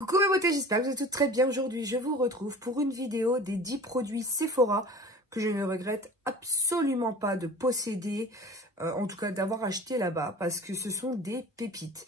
Coucou mes beautés, j'espère que vous êtes toutes très bien. Aujourd'hui, je vous retrouve pour une vidéo des 10 produits Sephora que je ne regrette absolument pas de posséder, en tout cas d'avoir acheté là-bas, parce que ce sont des pépites.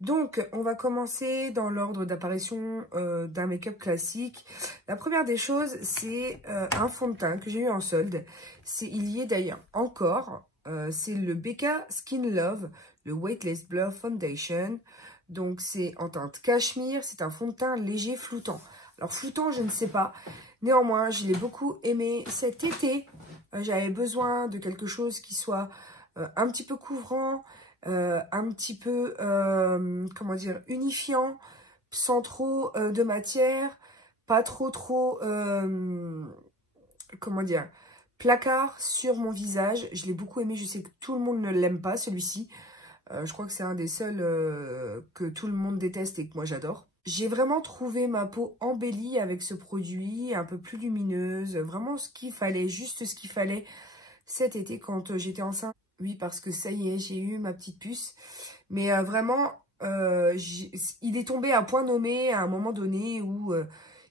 Donc, on va commencer dans l'ordre d'apparition d'un make-up classique. La première des choses, c'est un fond de teint que j'ai eu en solde. Il y est d'ailleurs encore. C'est le Becca Skin Love, le Weightless Blur Foundation. Donc, c'est en teinte cachemire. C'est un fond de teint léger floutant. Alors, floutant, je ne sais pas. Néanmoins, je l'ai beaucoup aimé cet été. J'avais besoin de quelque chose qui soit un petit peu couvrant, un petit peu, comment dire, unifiant, sans trop de matière, pas trop, comment dire, placard sur mon visage. Je l'ai beaucoup aimé, je sais que tout le monde ne l'aime pas, celui-ci. Je crois que c'est un des seuls que tout le monde déteste et que moi j'adore. J'ai vraiment trouvé ma peau embellie avec ce produit, un peu plus lumineuse, vraiment ce qu'il fallait, juste ce qu'il fallait cet été quand j'étais enceinte. Oui, parce que ça y est, j'ai eu ma petite puce. Mais vraiment, il est tombé à point nommé à un moment donné où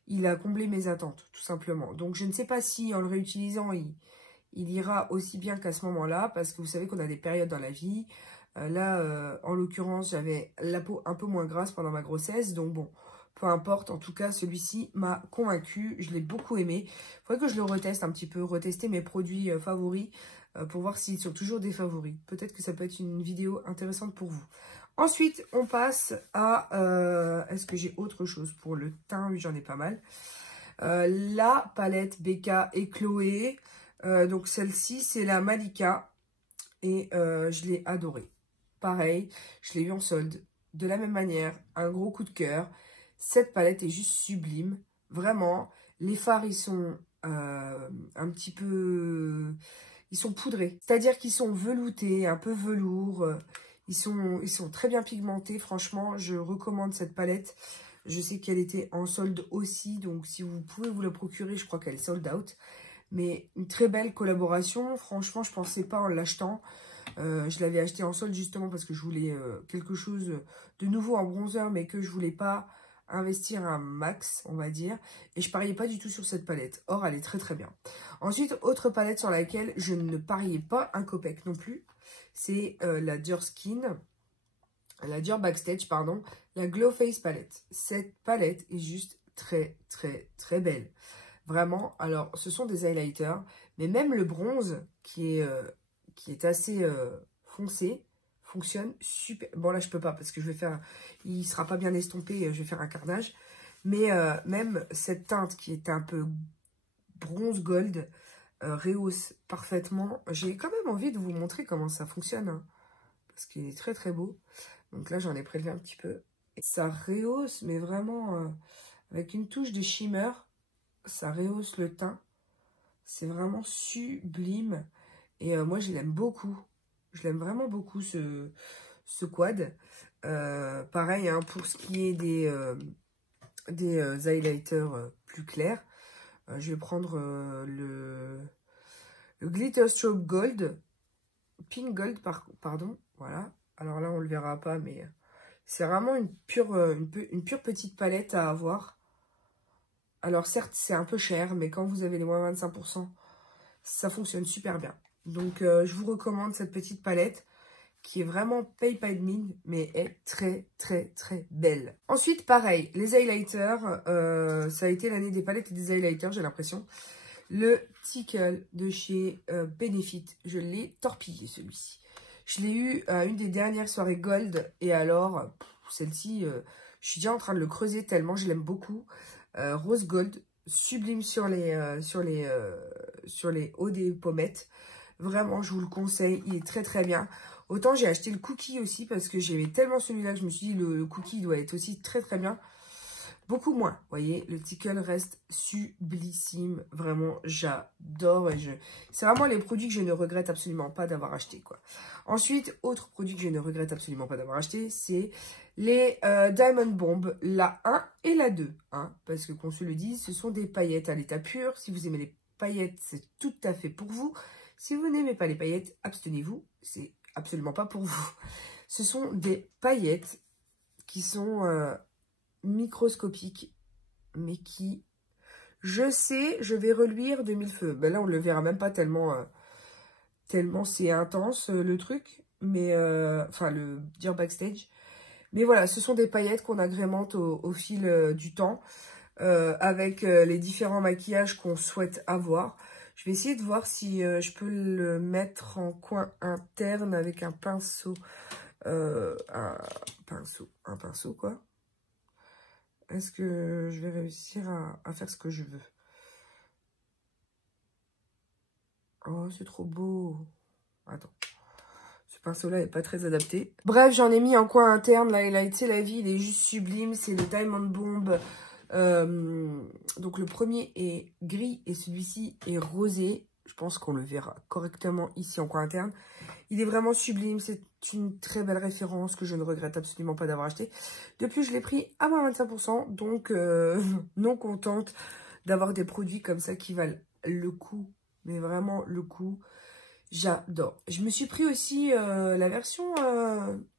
il a comblé mes attentes, tout simplement. Donc, je ne sais pas si en le réutilisant, il ira aussi bien qu'à ce moment-là, parce que vous savez qu'on a des périodes dans la vie. Là, en l'occurrence, j'avais la peau un peu moins grasse pendant ma grossesse. Donc, bon, peu importe. En tout cas, celui-ci m'a convaincue. Je l'ai beaucoup aimé. Il faudrait que je le reteste un petit peu, retester mes produits favoris pour voir s'ils sont toujours des favoris. Peut-être que ça peut être une vidéo intéressante pour vous. Ensuite, on passe à... est-ce que j'ai autre chose pour le teint? Oui, j'en ai pas mal. La palette Becca et Chloé. Donc, celle-ci, c'est la Malika. Et je l'ai adorée. Pareil, je l'ai eu en solde. De la même manière, un gros coup de cœur. Cette palette est juste sublime. Vraiment, les fards, ils sont un petit peu... Ils sont poudrés. C'est-à-dire qu'ils sont veloutés, un peu velours. Ils sont très bien pigmentés. Franchement, je recommande cette palette. Je sais qu'elle était en solde aussi. Donc, si vous pouvez vous la procurer, je crois qu'elle est sold out. Mais une très belle collaboration. Franchement, je ne pensais pas en l'achetant. Je l'avais acheté en solde justement parce que je voulais quelque chose de nouveau en bronzer, mais que je voulais pas investir un max, on va dire. Et je pariais pas du tout sur cette palette. Or, elle est très très bien. Ensuite, autre palette sur laquelle je ne pariais pas un copec non plus, c'est la Dior Skin, la Dior Backstage, pardon, la Glow Face palette. Cette palette est juste très très très belle. Vraiment, alors ce sont des highlighters, mais même le bronze qui est assez foncé, fonctionne super. Bon là je peux pas parce que je vais faire, il sera pas bien estompé, je vais faire un carnage. Mais même cette teinte qui est un peu bronze gold, rehausse parfaitement. J'ai quand même envie de vous montrer comment ça fonctionne, hein, parce qu'il est très très beau. Donc là j'en ai prélevé un petit peu. Et ça rehausse, mais vraiment avec une touche de shimmer. Ça rehausse le teint. C'est vraiment sublime. Et moi, je l'aime beaucoup. Je l'aime vraiment beaucoup, ce quad. Pareil, hein, pour ce qui est des highlighters plus clairs. Je vais prendre le Glitter Strobe Gold. Pink Gold, pardon. Voilà. Alors là, on le verra pas, mais c'est vraiment une pure petite palette à avoir. Alors certes, c'est un peu cher, mais quand vous avez les moins 25%, ça fonctionne super bien. Donc, je vous recommande cette petite palette qui est vraiment pay pas de mine, mais est très, très, très belle. Ensuite, pareil, les highlighters, ça a été l'année des palettes et des highlighters, j'ai l'impression. Le Tickle de chez Benefit, je l'ai torpillé celui-ci. Je l'ai eu à une des dernières soirées Gold, et alors, celle-ci, je suis déjà en train de le creuser tellement je l'aime beaucoup. Rose Gold, sublime sur les hauts des pommettes. Vraiment, je vous le conseille, il est très très bien. Autant j'ai acheté le cookie aussi parce que j'aimais tellement celui-là que je me suis dit le cookie doit être aussi très très bien. Beaucoup moins, vous voyez, le Tickle reste sublissime. Vraiment, j'adore. C'est vraiment les produits que je ne regrette absolument pas d'avoir acheté, quoi. Ensuite, autre produit que je ne regrette absolument pas d'avoir acheté, c'est les Diamond Bomb, la 1 et la 2. Hein, parce que qu'on se le dise, ce sont des paillettes à l'état pur. Si vous aimez les paillettes, c'est tout à fait pour vous. Si vous n'aimez pas les paillettes, abstenez-vous. C'est absolument pas pour vous. Ce sont des paillettes qui sont... microscopique, mais qui, je sais, je vais reluire de mille feux. Ben là, on ne le verra même pas tellement, tellement c'est intense le truc, mais enfin le dire backstage. Mais voilà, ce sont des paillettes qu'on agrémente au fil du temps, avec les différents maquillages qu'on souhaite avoir. Je vais essayer de voir si je peux le mettre en coin interne avec un pinceau. Un pinceau quoi. Est-ce que je vais réussir à faire ce que je veux? Oh, c'est trop beau. Attends. Ce pinceau-là n'est pas très adapté. Bref, j'en ai mis en coin interne. L'highlight, c'est la vie. Il est juste sublime. C'est le Diamond Bomb. Donc, le premier est gris et celui-ci est rosé. Je pense qu'on le verra correctement ici en coin interne. Il est vraiment sublime. C'est une très belle référence que je ne regrette absolument pas d'avoir acheté. De plus, je l'ai pris à moins 25%. Donc, non contente d'avoir des produits comme ça qui valent le coup. Mais vraiment le coup. J'adore. Je me suis pris aussi la version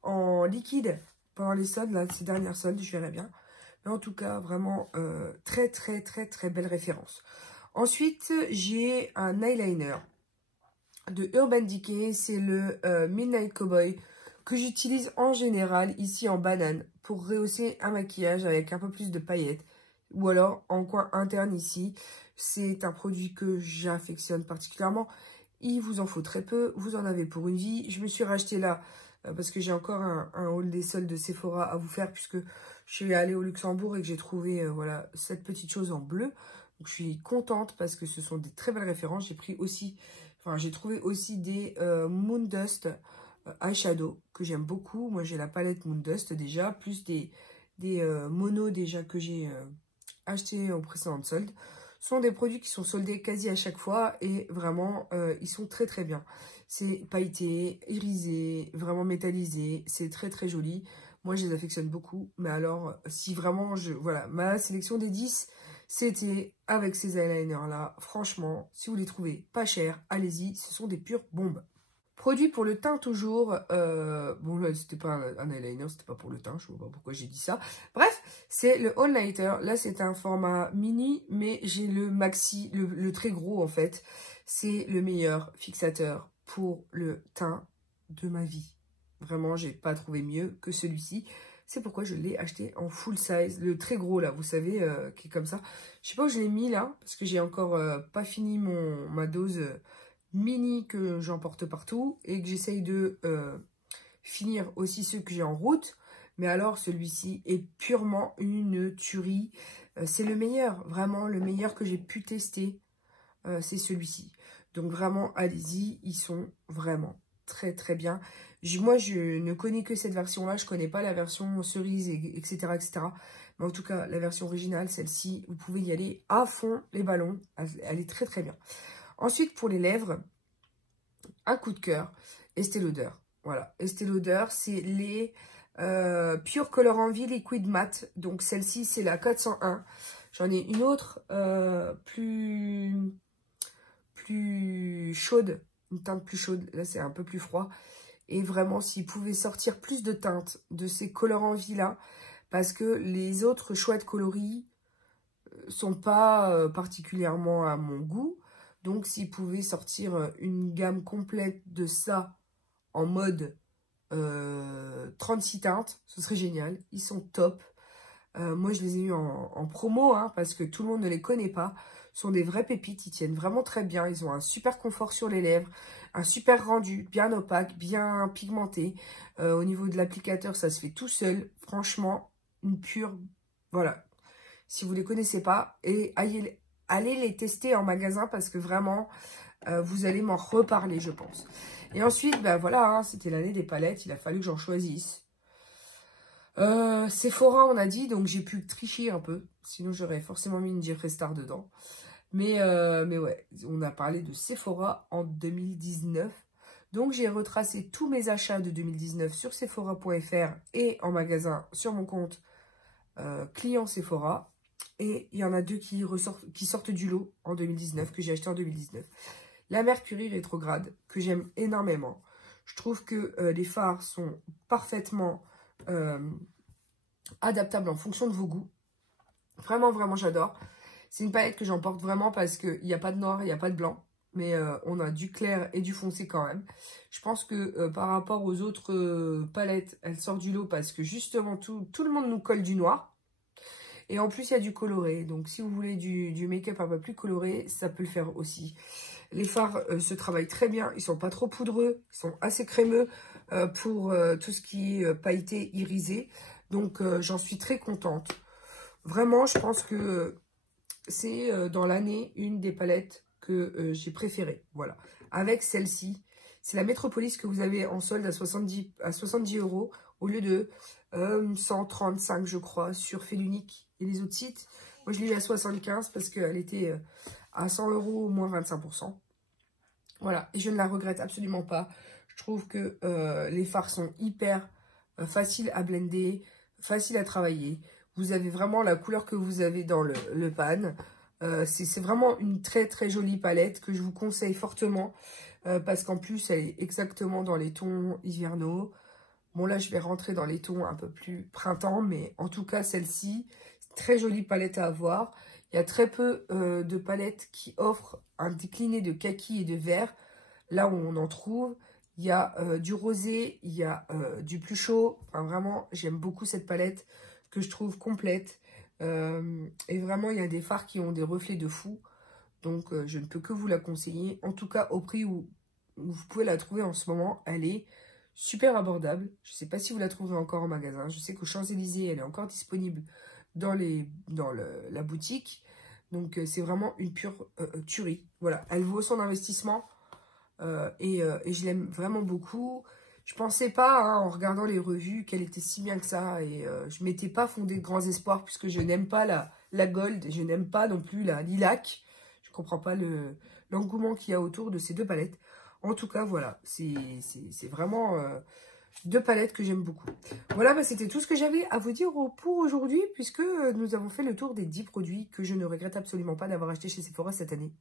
en liquide pendant les soldes, là, ces dernières soldes, je verrai bien. Mais en tout cas, vraiment très, très, très, très belle référence. Ensuite, j'ai un eyeliner de Urban Decay. C'est le Midnight Cowboy que j'utilise en général ici en banane pour rehausser un maquillage avec un peu plus de paillettes. Ou alors en coin interne ici. C'est un produit que j'affectionne particulièrement. Il vous en faut très peu, vous en avez pour une vie. Je me suis racheté là parce que j'ai encore un haul des soldes de Sephora à vous faire puisque je suis allée au Luxembourg et que j'ai trouvé voilà, cette petite chose en bleu. Donc je suis contente parce que ce sont des très belles références. J'ai pris aussi, enfin j'ai trouvé aussi des Moon Dust eyeshadow que j'aime beaucoup. Moi j'ai la palette Moon Dust déjà, plus des monos déjà que j'ai acheté au précédent solde. Ce sont des produits qui sont soldés quasi à chaque fois et vraiment, ils sont très très bien. C'est pailleté, irisé, vraiment métallisé, c'est très très joli. Moi, je les affectionne beaucoup, mais alors, si vraiment, voilà, ma sélection des 10, c'était avec ces eyeliners-là. Franchement, si vous les trouvez pas chers, allez-y, ce sont des pures bombes. Produit pour le teint toujours. Bon, là, c'était pas un eyeliner, c'était pas pour le teint. Je ne sais pas pourquoi j'ai dit ça. Bref, c'est le All Nighter. Là, c'est un format mini, mais j'ai le maxi, le très gros, en fait. C'est le meilleur fixateur pour le teint de ma vie. Vraiment, j'ai pas trouvé mieux que celui-ci. C'est pourquoi je l'ai acheté en full size. Le très gros, là, vous savez, qui est comme ça. Je sais pas où je l'ai mis, là, parce que j'ai encore pas fini ma dose... mini que j'emporte partout et que j'essaye de finir aussi ceux que j'ai en route. Mais alors, celui-ci est purement une tuerie. C'est le meilleur, vraiment le meilleur que j'ai pu tester. C'est celui-ci. Donc vraiment, allez-y, ils sont vraiment très très bien. Moi, je ne connais que cette version-là. Je ne connais pas la version cerise, etc., etc. Mais en tout cas, la version originale, celle-ci, vous pouvez y aller à fond, les ballons. Elle est très très bien. Ensuite, pour les lèvres, un coup de cœur, Estée Lauder. Voilà, Estée Lauder, c'est les Pure Color Envie Liquid Matte. Donc, celle-ci, c'est la 401. J'en ai une autre plus chaude, une teinte plus chaude. Là, c'est un peu plus froid. Et vraiment, s'il pouvait sortir plus de teintes de ces Color Envie-là, parce que les autres chouettes coloris sont pas particulièrement à mon goût. Donc, s'ils pouvaient sortir une gamme complète de ça en mode 36 teintes, ce serait génial. Ils sont top. Moi, je les ai eu en promo, hein, parce que tout le monde ne les connaît pas. Ce sont des vraies pépites, ils tiennent vraiment très bien. Ils ont un super confort sur les lèvres, un super rendu, bien opaque, bien pigmenté. Au niveau de l'applicateur, ça se fait tout seul. Franchement, une pure... Voilà. Si vous ne les connaissez pas, et allez les tester en magasin parce que vraiment, vous allez m'en reparler, je pense. Et ensuite, ben voilà, hein, c'était l'année des palettes. Il a fallu que j'en choisisse. Sephora, on a dit, donc j'ai pu tricher un peu. Sinon, j'aurais forcément mis une Jeffree Star dedans. Mais ouais, on a parlé de Sephora en 2019. Donc, j'ai retracé tous mes achats de 2019 sur Sephora.fr et en magasin sur mon compte client Sephora. Et il y en a deux qui sortent du lot en 2019, que j'ai acheté en 2019. La Mercury rétrograde, que j'aime énormément. Je trouve que les fards sont parfaitement adaptable en fonction de vos goûts. Vraiment, vraiment, j'adore. C'est une palette que j'emporte vraiment parce qu'il n'y a pas de noir, il n'y a pas de blanc. Mais on a du clair et du foncé quand même. Je pense que par rapport aux autres palettes, elle sort du lot parce que justement, tout le monde nous colle du noir. Et en plus, il y a du coloré. Donc, si vous voulez du make-up un peu plus coloré, ça peut le faire aussi. Les fards se travaillent très bien. Ils sont pas trop poudreux. Ils sont assez crémeux pour tout ce qui est pailleté, irisé. Donc, j'en suis très contente. Vraiment, je pense que c'est dans l'année une des palettes que j'ai préférées. Voilà. Avec celle-ci, c'est la Metropolis que vous avez en solde à 70 € au lieu de 135, je crois, sur Félunique et les autres sites. Moi, je l'ai eu à 75 parce qu'elle était à 100 € au moins 25%. Voilà. Et je ne la regrette absolument pas. Je trouve que les fards sont hyper faciles à blender, faciles à travailler. Vous avez vraiment la couleur que vous avez dans le pan. C'est vraiment une très très jolie palette que je vous conseille fortement. Parce qu'en plus, elle est exactement dans les tons hivernaux. Bon, là, je vais rentrer dans les tons un peu plus printemps. Mais en tout cas, celle-ci, très jolie palette à avoir. Il y a très peu de palettes qui offrent un décliné de kaki et de vert. Là où on en trouve. Il y a du rosé, il y a du plus chaud. Enfin, vraiment, j'aime beaucoup cette palette que je trouve complète. Et vraiment, il y a des fards qui ont des reflets de fou. Donc, je ne peux que vous la conseiller. En tout cas, au prix où vous pouvez la trouver en ce moment, elle est super abordable. Je ne sais pas si vous la trouverez encore en magasin. Je sais qu'aux Champs-Élysées, elle est encore disponible dans la boutique. Donc, c'est vraiment une pure tuerie. Voilà, elle vaut son investissement. Et je l'aime vraiment beaucoup. Je pensais pas, hein, en regardant les revues, qu'elle était si bien que ça. Et je m'étais pas fondé de grands espoirs puisque je n'aime pas la gold. Et je n'aime pas non plus la lilac. Je comprends pas l'engouement qu'il y a autour de ces deux palettes. En tout cas, voilà. C'est vraiment deux palettes que j'aime beaucoup. Voilà, bah, c'était tout ce que j'avais à vous dire pour aujourd'hui. Puisque nous avons fait le tour des 10 produits que je ne regrette absolument pas d'avoir acheté chez Sephora cette année.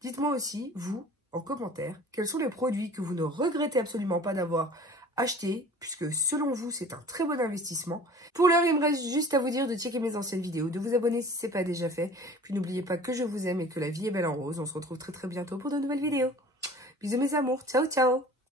Dites-moi aussi, vous, en commentaire, quels sont les produits que vous ne regrettez absolument pas d'avoir acheté, puisque selon vous, c'est un très bon investissement. Pour l'heure, il me reste juste à vous dire de checker mes anciennes vidéos, de vous abonner si ce n'est pas déjà fait. Puis n'oubliez pas que je vous aime et que la vie est belle en rose. On se retrouve très très bientôt pour de nouvelles vidéos. Bisous mes amours, ciao ciao.